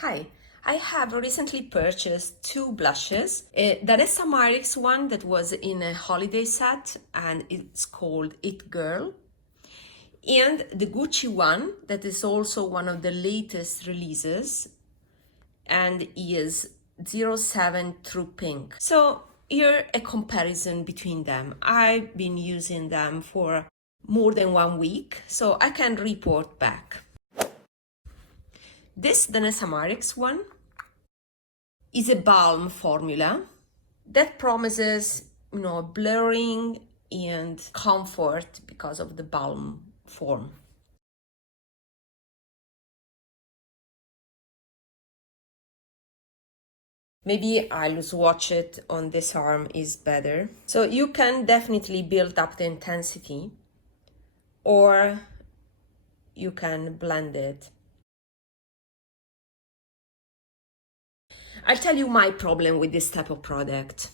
Hi, I have recently purchased two blushes. A Danessa Myricks one that was in a holiday set and it's called It Girl. And the Gucci one that is also one of the latest releases and is 07 True Pink. So here a comparison between them. I've been using them for more than 1 week, so I can report back. This Danessa Myricks one is a balm formula that promises, blurring and comfort because of the balm form. Maybe I'll swatch it on this arm is better. So you can definitely build up the intensity or you can blend it. I'll tell you my problem with this type of product.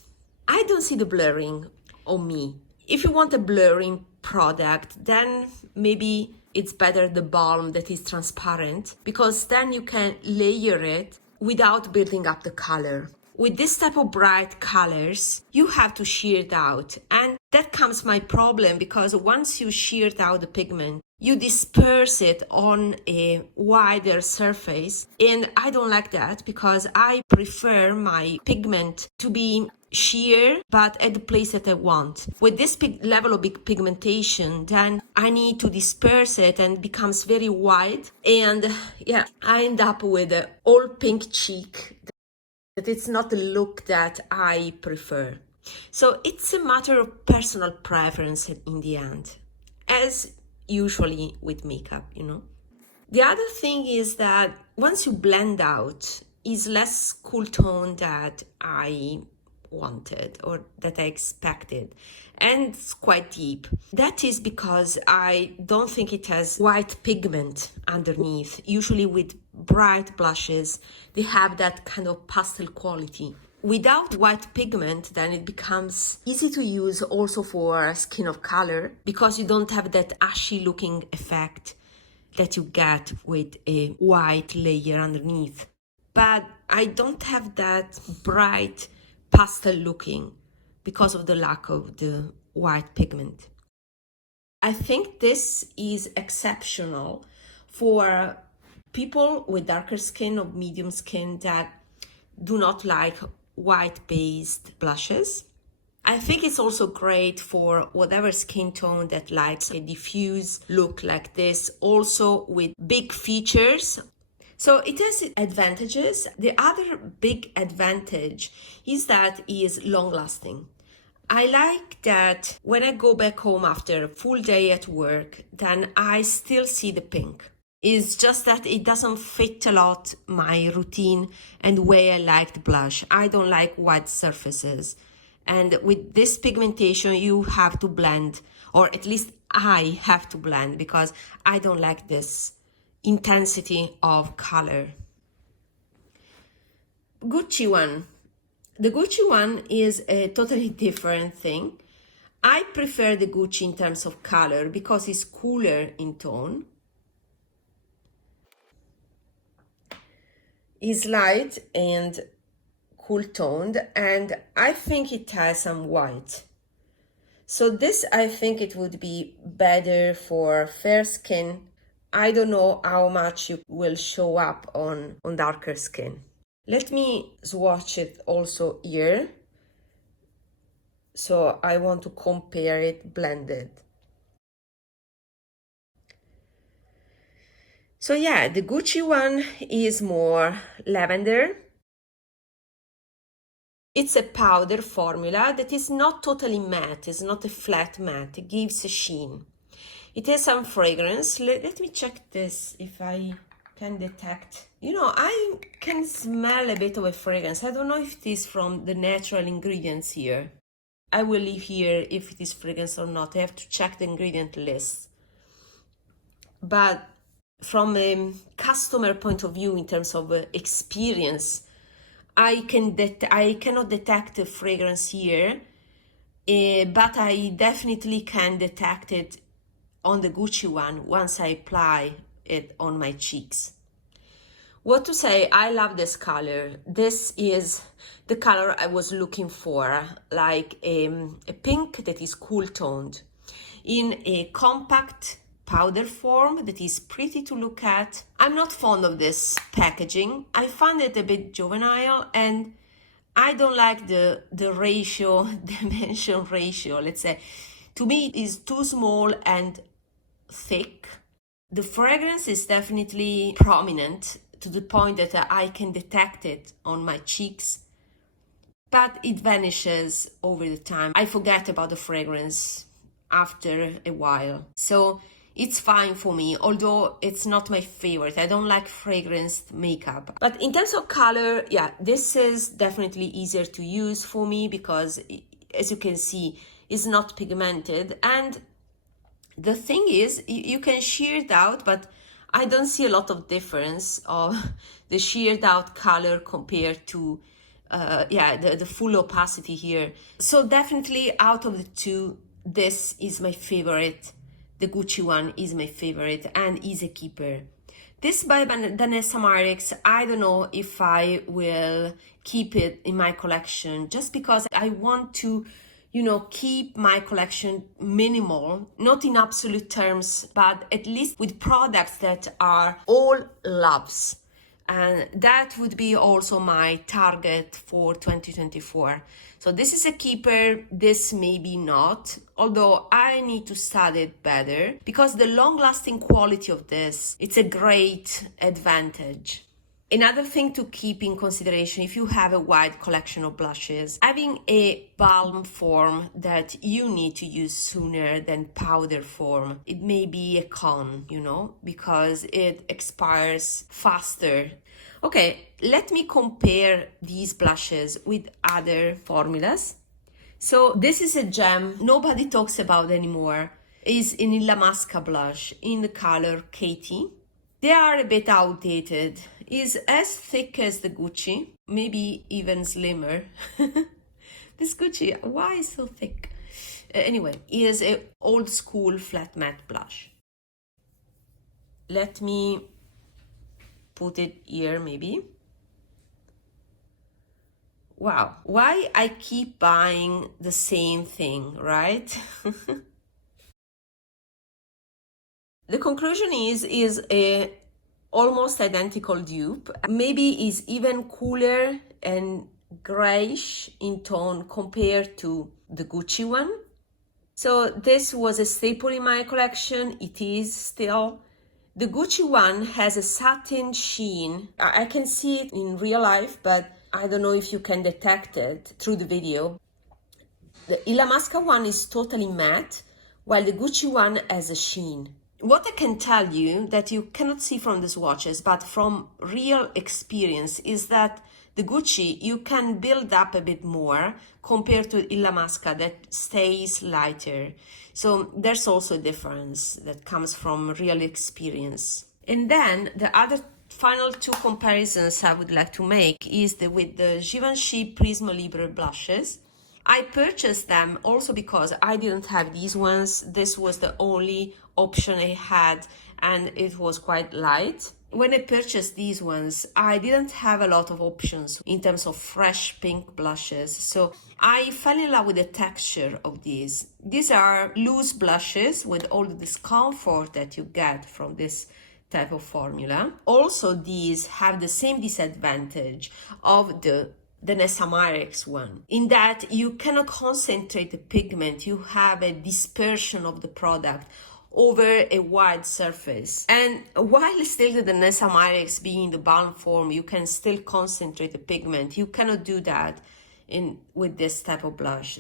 I don't see the blurring on me. If you want a blurring product, then maybe it's better the balm that is transparent because then you can layer it without building up the color. With this type of bright colors, you have to shear it out. And that comes my problem because once you shear out the pigment, you disperse it on a wider surface. And I don't like that because I prefer my pigment to be sheer but at the place that I want. With this level of big pigmentation, then I need to disperse it and it becomes very wide. And yeah, I end up with an all pink cheek. That it's not the look that I prefer. So it's a matter of personal preference in the end, as usually with makeup, The other thing is that once you blend out, is less cool tone that I wanted or that I expected, and it's quite deep. That is because I don't think it has white pigment underneath. Usually with bright blushes, they have that kind of pastel quality. Without white pigment, then it becomes easy to use also for skin of color because you don't have that ashy looking effect that you get with a white layer underneath. But I don't have that bright pastel looking because of the lack of the white pigment. I think this is exceptional for people with darker skin or medium skin that do not like white-based blushes. I think it's also great for whatever skin tone that likes a diffuse look like this, also with big features. So it has advantages. The other big advantage is that it is long-lasting. I like that when I go back home after a full day at work, then I still see the pink. It's just that it doesn't fit a lot my routine and way I like the blush. I don't like white surfaces. And with this pigmentation, you have to blend, or at least I have to blend because I don't like this intensity of color. Gucci one. The Gucci one is a totally different thing. I prefer the Gucci in terms of color because it's cooler in tone. It's light and cool toned, and I think it has some white. So this, I think it would be better for fair skin. I don't know how much it will show up on darker skin. Let me swatch it also here. So I want to compare it blended. So yeah, the Gucci one is more lavender. It's a powder formula that is not totally matte, it's not a flat matte, it gives a sheen. It has some fragrance. Let me check this if I can detect. I can smell a bit of a fragrance. I don't know if it is from the natural ingredients here. I will leave here if it is fragrance or not. I have to check the ingredient list. But from a customer point of view, in terms of experience, I cannot detect a fragrance here, but I definitely can detect it on the Gucci one once I apply it on my cheeks. What to say, I love this color. This is the color I was looking for, like a pink that is cool toned in a compact powder form that is pretty to look at. I'm not fond of this packaging. I find it a bit juvenile, and I don't like the ratio, dimension ratio, let's say. To me, it is too small and thick. The fragrance is definitely prominent to the point that I can detect it on my cheeks, but it vanishes over the time. I forget about the fragrance after a while. So it's fine for me, although it's not my favorite. I don't like fragranced makeup. But in terms of color, yeah, this is definitely easier to use for me because, as you can see, it's not pigmented. And the thing is, you can sheer it out, but I don't see a lot of difference of the sheared out color compared to the full opacity here. So definitely out of the two, this is my favorite. The Gucci one is my favorite and is a keeper. This by Danessa Myricks, I don't know if I will keep it in my collection just because I want to, keep my collection minimal, not in absolute terms, but at least with products that are all loves. And that would be also my target for 2024. So this is a keeper, this maybe not, although I need to study it better because the long-lasting quality of this, it's a great advantage. Another thing to keep in consideration if you have a wide collection of blushes, having a balm form that you need to use sooner than powder form, it may be a con, because it expires faster. Okay, let me compare these blushes with other formulas. So this is a gem nobody talks about anymore. It's an Illamasqua blush in the color Katie. They are a bit outdated. Is as thick as the Gucci, maybe even slimmer. This Gucci, why is so thick? Anyway, is an old school flat matte blush. Let me put it here maybe. Wow, why I keep buying the same thing, right? The conclusion is a almost identical dupe. Maybe is even cooler and grayish in tone compared to the Gucci one. So this was a staple in my collection. It is still. The Gucci one has a satin sheen. I can see it in real life, but I don't know if you can detect it through the video. The Illamasqua one is totally matte, while the Gucci one has a sheen. What I can tell you that you cannot see from the swatches, but from real experience, is that the Gucci, you can build up a bit more compared to Illamasqua that stays lighter. So there's also a difference that comes from real experience. And then the other final two comparisons I would like to make is with the Givenchy Prisme Libre blushes. I purchased them also because I didn't have these ones. This was the only option I had and it was quite light. When I purchased these ones, I didn't have a lot of options in terms of fresh pink blushes. So I fell in love with the texture of these. These are loose blushes with all the discomfort that you get from this type of formula. Also, these have the same disadvantage of the Danessa Myricks one, in that you cannot concentrate the pigment, you have a dispersion of the product over a wide surface. And while still the Danessa Myricks being in the balm form, you can still concentrate the pigment. You cannot do that with this type of blush.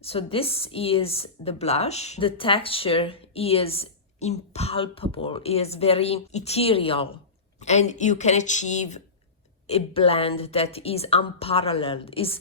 So this is the blush. The texture is impalpable, is very ethereal, and you can achieve a blend that is unparalleled, is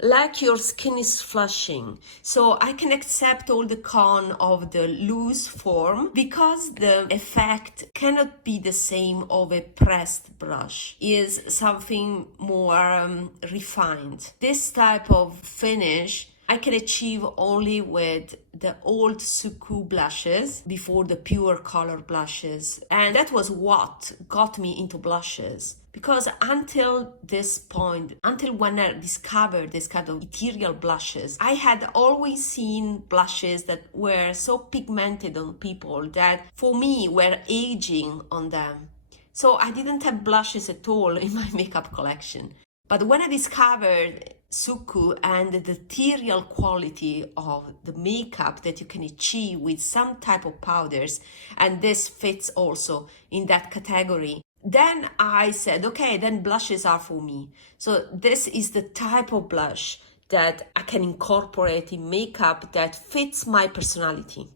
like your skin is flushing. So I can accept all the con of the loose form because the effect cannot be the same of a pressed brush. Is something more refined. This type of finish I can achieve only with the old Suqqu blushes before the pure color blushes. And that was what got me into blushes. Because until this point, until when I discovered this kind of ethereal blushes, I had always seen blushes that were so pigmented on people that for me were aging on them. So I didn't have blushes at all in my makeup collection. But when I discovered Suqqu and the ethereal quality of the makeup that you can achieve with some type of powders, and this fits also in that category, then I said, okay, then blushes are for me. So this is the type of blush that I can incorporate in makeup that fits my personality.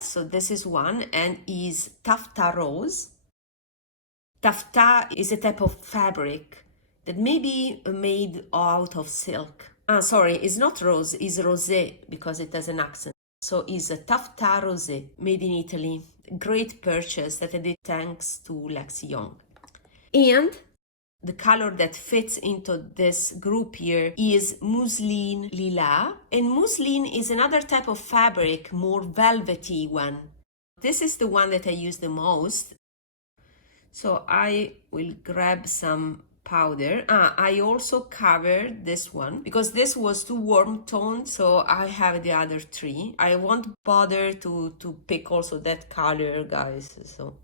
So this is one, and is Taffeta Rose. Taffeta is a type of fabric that may be made out of silk. Sorry, it's not rose, it's rosé because it has an accent. So it's a Taffeta Rosé, made in Italy. Great purchase that I did thanks to Lexi Young. And the color that fits into this group here is Mouseline Lilas. And Mouseline is another type of fabric, more velvety one. This is the one that I use the most. So I will grab some powder. I also covered this one because this was too warm toned, so I have the other three. I won't bother to pick also that color, guys. So,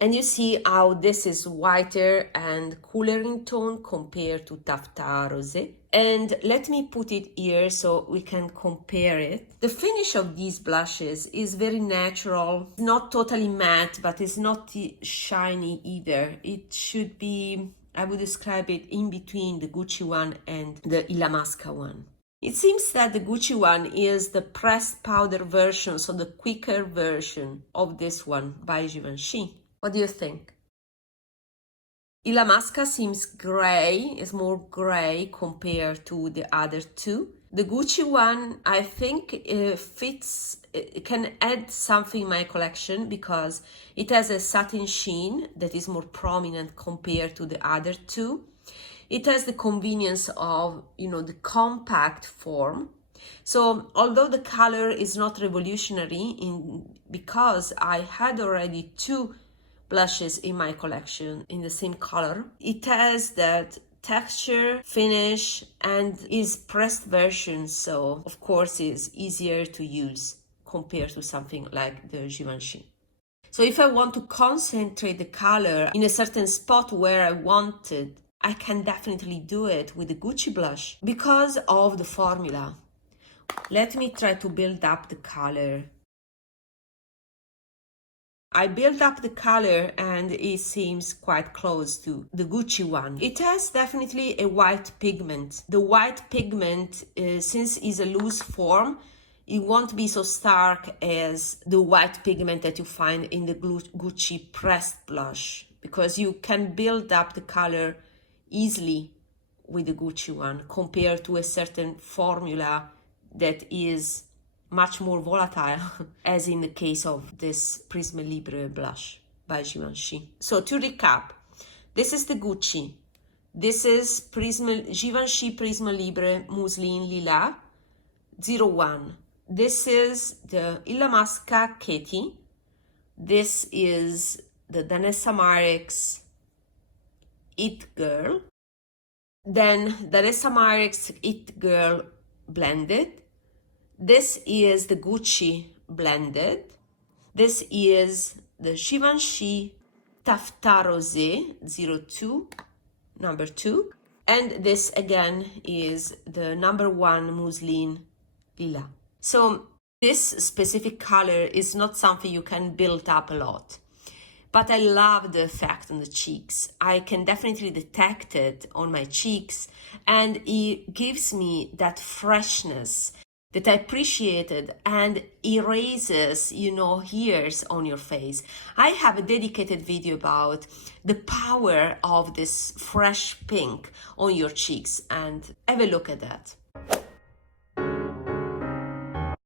and you see how this is whiter and cooler in tone compared to Taffeta Rosé. And let me put it here so we can compare it. The finish of these blushes is very natural, not totally matte, but it's not shiny either. It should be, I would describe it in between the Gucci one and the Illamasqua one. It seems that the Gucci one is the pressed powder version, so the quicker version of this one by Givenchy. What do you think? Illamasqua seems gray, is more gray compared to the other two. The Gucci one, I think, fits, it can add something in my collection because it has a satin sheen that is more prominent compared to the other two. It has the convenience of, the compact form. So although the color is not revolutionary because I had already two blushes in my collection in the same color, it has that texture, finish, and is pressed version, so of course is easier to use compared to something like the Givenchy. So if I want to concentrate the color in a certain spot where I wanted, I can definitely do it with the Gucci blush because of the formula. Let me try to build up the color. I build up the color and it seems quite close to the Gucci one. It has definitely a white pigment. The white pigment, since it's a loose form, it won't be so stark as the white pigment that you find in the Gucci pressed blush, because you can build up the color easily with the Gucci one compared to a certain formula that is much more volatile, as in the case of this Prisme Libre blush by Givenchy. So to recap, this is the Gucci, this is Givenchy Prisme Libre Mouseline Lilas 01. This is the Illamasqua Katie. This is the Danessa Myricks It Girl. Then Danessa Myricks It Girl Blended. This is the Gucci Blended. This is the Givenchy Taffeta Rosé 02, number 2. And this again is the number 1 Mouseline Lilas. So this specific color is not something you can build up a lot. But I love the effect on the cheeks. I can definitely detect it on my cheeks, and it gives me that freshness that I appreciated and erases, hairs on your face. I have a dedicated video about the power of this fresh pink on your cheeks, and have a look at that.